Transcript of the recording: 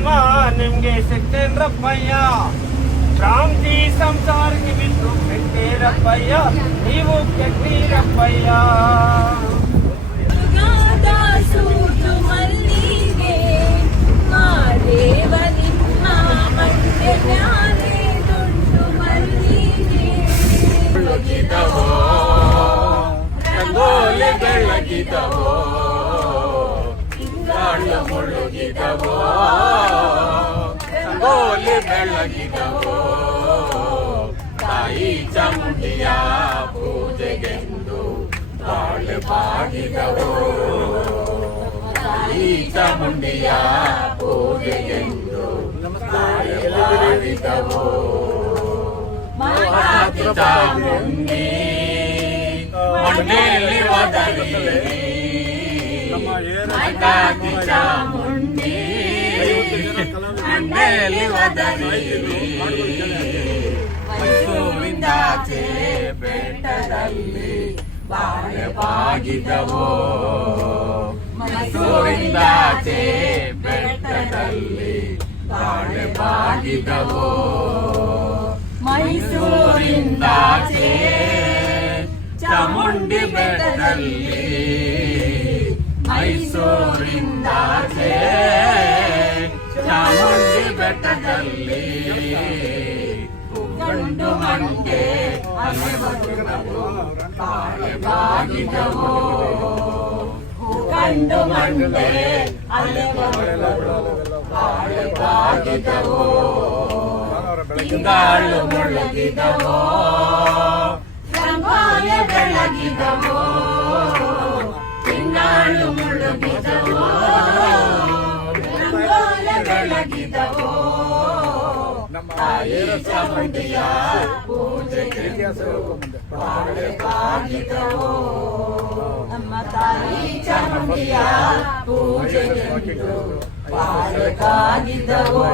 ಅಮ್ಮ ನಿಮ್ಗೆ ಸಿಕ್ತೇನ್ರಪ್ಪಯ್ಯ, ಭ್ರಾಂತಿ ಸಂಸಾರಕ್ಕೆ ಬಿಟ್ಟು ಕೆಟ್ಟೇರಪ್ಪಯ್ಯ, ನೀವು ಕೆಟ್ಟೀರಪ್ಪಯ್ಯ. ಸೂಟು ಮಲ್ಲಿಗೆ ಮಾದೇವ ನಿಮ್ಮ ಮಂಡೆ ಮ್ಯಾಲೆ ದುಂಡು ಮಲ್ಲಿಗೆ ಬೆಳಗಿದವೋ ರಂಗೋಲಿ ಬೆಳಗಿದವೋ, ಹಿಂಗಾಳು ಮುಳುಗಿದವೋ ರಂಗೋಲಿ ಬೆಳಗಿದವೋ, ತಾಯಿ ಚಾಮುಂಡಿಯ ಪೂಜೆಗೆಂದು ಬಾಳೆ ಬಾಗಿದವೋ, ತಾಯಿ ಚಾಮುಂಡಿಯ ಪೂಜೆಗೆಂದು ಬಾಳೆ ಬಾಗಿದವೋ. ಮಾತಾತಿ ಚಾಮುಂಡಿ ಮಣ್ಣೆಯಲ್ಲಿ ಒದರಿರಿ, ಮಾತಾತಿ ಚಾಮುಂಡಿ ಮಣ್ಣೆಯಲ್ಲಿ ಒದರಿರಿ, ಮೈಸೂರಿಂದಾಚೆ ಬೆಟ್ಟದಲ್ಲಿ ಬಾಳೆ ಬಾಗಿದವೋ, ಮೈಸೂರಿಂದಾಚೆ ಬೆಟ್ಟದಲ್ಲಿ ಬಾಳೆ ಬಾಗಿದವೋ, ಮೈಸೂರಿಂದಾಚೆ ಚಾಮುಂಡಿ ಬೆಟ್ಟದಲ್ಲಿ, ಮೈಸೂರಿಂದಾಚೆ ಚಾಮುಂಡಿ ಬೆಟ್ಟದಲ್ಲಿ ಗಂಡು ಮಂಡೆ ಅಲೆವದವು ಬಾಳೆ ಬಾಗಿದವೋ, ಗಂಡು ಮಂಡೆ ಅಲೆವದವು ಬಾಳೆ ಬಾಗಿದವೋ, ಹಿಂಗಾಳು ಮುಳುಗಿದವೋ ರಂಗೋಲಿ ಬೆಳಗಿದವೋ, ಹಿಂಗಾಳು ಮುಳುಗಿದವೋ ರಂಗೋಲಿ ಬೆಳಗಿದವೋ, ತಾಯಿ ಚಾಮುಂಡಿಯ ಪೂಜೆಗೆ ಬಾಳೆ ಬಾಗಿದವೋ, ನಮ್ಮ ತಾಯಿ ಚಾಮುಂಡಿಯ ಪೂಜೆಗೆ ಬಾಳೆ ಬಾಗಿದವೋ.